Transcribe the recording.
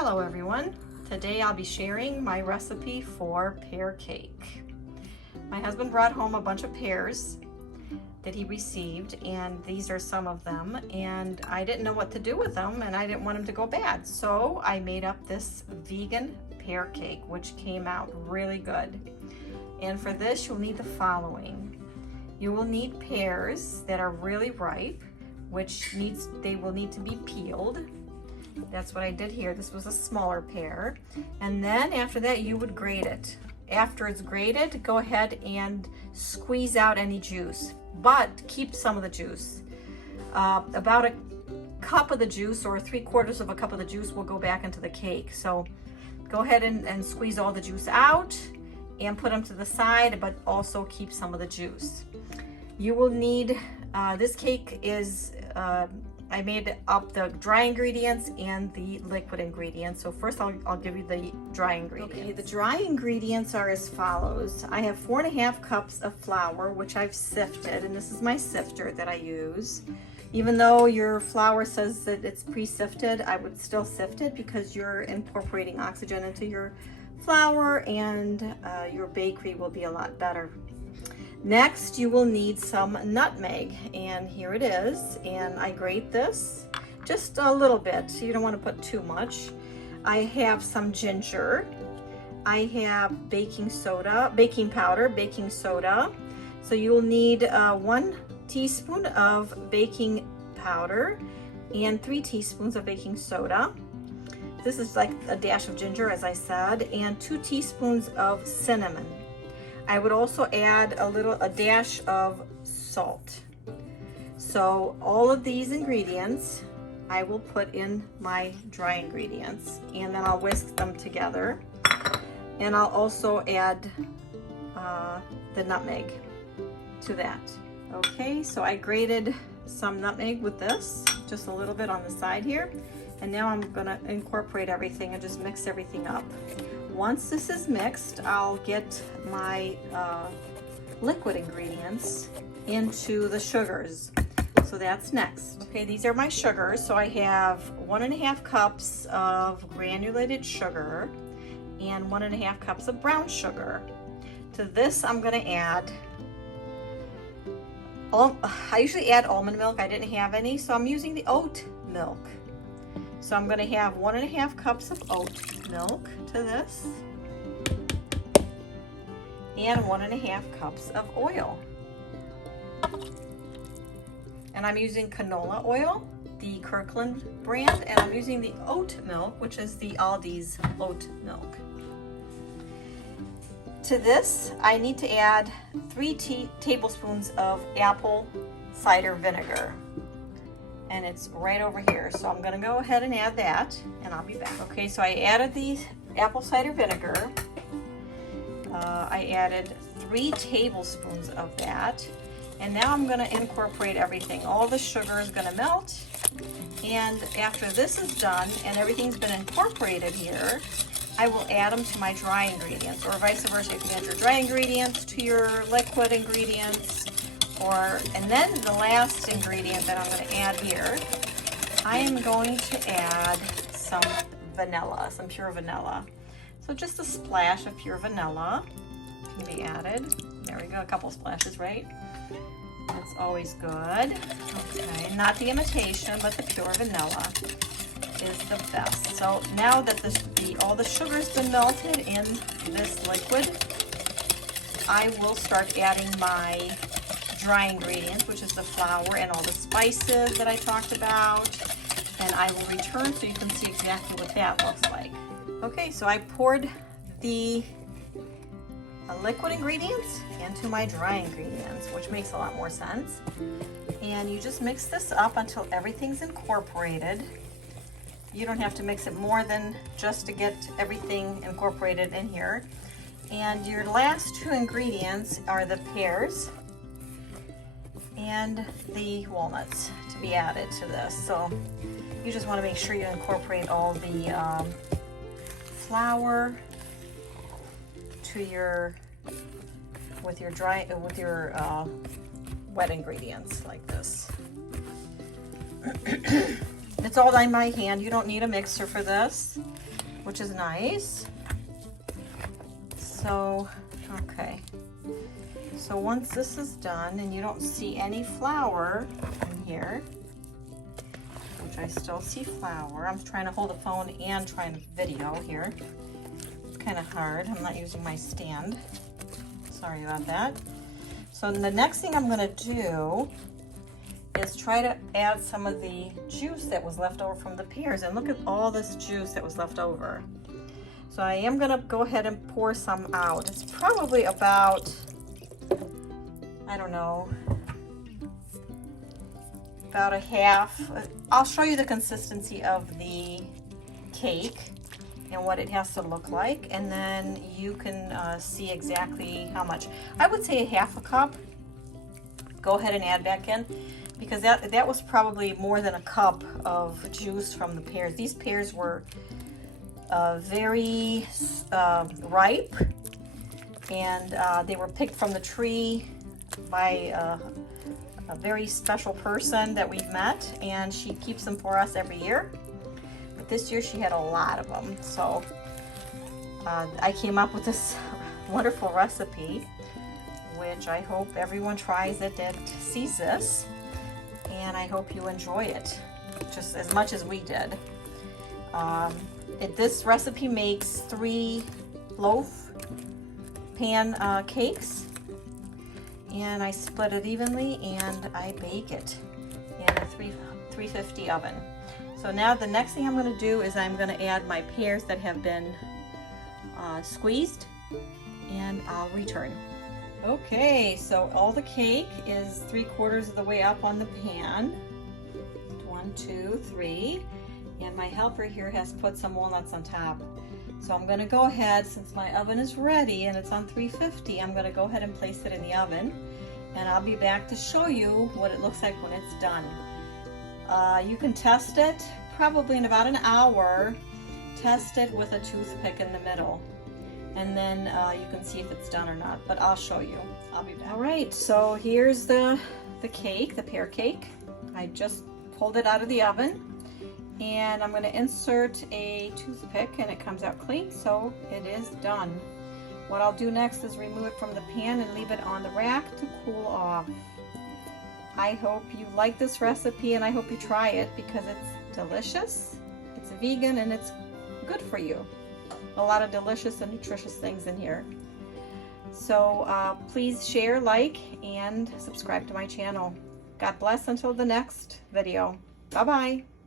Hello everyone. Today I'll be sharing my recipe for pear cake. My husband brought home a bunch of pears that he received, and these are some of them, and I didn't know what to do with them and I didn't want them to go bad. So I made up this vegan pear cake, which came out really good. And for this you'll need the following. You will need pears that are really ripe, they will need to be peeled. That's what I did here. This was a smaller pear. And then after that you would grate it. After it's grated, go ahead and squeeze out any juice, but keep some of the juice. About a cup of the juice or 3/4 of a cup of the juice will go back into the cake. So go ahead and squeeze all the juice out and put them to the side, but also keep some of the juice. You will need, this cake is, I made up the dry ingredients and the liquid ingredients. So first I'll give you the dry ingredients. Okay, the dry ingredients are as follows. I have 4.5 cups of flour, which I've sifted, and this is my sifter that I use. Even though your flour says that it's pre-sifted, I would still sift it because you're incorporating oxygen into your flour, and your bakery will be a lot better. Next, you will need some nutmeg, and here it is, and I grate this just a little bit. You don't want to put too much. I have some ginger. I have baking powder, baking soda. So you will need 1 teaspoon of baking powder and 3 teaspoons of baking soda. This is like a dash of ginger, as I said, and 2 teaspoons of cinnamon. I would also add a dash of salt. So all of these ingredients I will put in my dry ingredients, and then I'll whisk them together. And I'll also add the nutmeg to that. Okay, so I grated some nutmeg with this, just a little bit on the side here. And now I'm gonna incorporate everything and just mix everything up. Once this is mixed, I'll get my liquid ingredients into the sugars. So that's next. Okay, these are my sugars. So I have 1.5 cups of granulated sugar and 1.5 cups of brown sugar. To this, I'm gonna add, I usually add almond milk. I didn't have any, so I'm using the oat milk. So I'm going to have 1.5 cups of oat milk to this, and 1.5 cups of oil. And I'm using canola oil, the Kirkland brand, and I'm using the oat milk, which is the Aldi's oat milk. To this, I need to add 3 tablespoons of apple cider vinegar. And it's right over here. So I'm gonna go ahead and add that, and I'll be back. Okay, so I added the apple cider vinegar. I added 3 tablespoons of that. And now I'm gonna incorporate everything. All the sugar is gonna melt. And after this is done and everything's been incorporated here, I will add them to my dry ingredients, or vice versa. You can add your dry ingredients to your liquid ingredients. And then the last ingredient that I'm going to add here, I am going to add some vanilla, some pure vanilla. So just a splash of pure vanilla can be added. There we go, a couple splashes, right? That's always good. Okay, not the imitation, but the pure vanilla is the best. So now that all the sugar's been melted in this liquid, I will start adding my dry ingredients, which is the flour and all the spices that I talked about, and I will return so you can see exactly what that looks like. Okay, so I poured the liquid ingredients into my dry ingredients, which makes a lot more sense. And you just mix this up until everything's incorporated. You don't have to mix it more than just to get everything incorporated in here. And your last 2 ingredients are the pears and the walnuts to be added to this. So you just want to make sure you incorporate all the flour to with your wet ingredients like this. It's all done by hand. You don't need a mixer for this, which is nice. So, okay. So once this is done and you don't see any flour in here, which I still see flour. I'm trying to hold the phone and trying to video here. It's kind of hard. I'm not using my stand. Sorry about that. So the next thing I'm going to do is try to add some of the juice that was left over from the pears. And look at all this juice that was left over. So I am going to go ahead and pour some out. It's probably about, I don't know, about a half. I'll show you the consistency of the cake and what it has to look like, and then you can see exactly how much. I would say a half a cup. Go ahead and add back in, because that was probably more than a cup of juice from the pears. These pears were very ripe, and they were picked from the tree by a very special person that we've met, and she keeps them for us every year. But this year she had a lot of them, so I came up with this wonderful recipe, which I hope everyone tries it that sees this, and I hope you enjoy it just as much as we did. This recipe makes 3 loaf pan cakes, and I split it evenly and I bake it in a 350 oven. So now the next thing I'm going to do is I'm going to add my pears that have been squeezed, and I'll return. Okay, so all the cake is 3/4 of the way up on the pan. 1, 2, 3, and my helper here has put some walnuts on top. So I'm going to go ahead, since my oven is ready and it's on 350, I'm going to go ahead and place it in the oven, and I'll be back to show you what it looks like when it's done. You can test it probably in about an hour. Test it with a toothpick in the middle, and then you can see if it's done or not, but I'll show you. I'll be back. All right, so here's the cake, the pear cake. I just pulled it out of the oven, and I'm going to insert a toothpick, and it comes out clean, so it is done. What I'll do next is remove it from the pan and leave it on the rack to cool off. I hope you like this recipe, and I hope you try it, because it's delicious, it's vegan, and it's good for you. A lot of delicious and nutritious things in here. So please share, like, and subscribe to my channel. God bless until the next video. Bye-bye.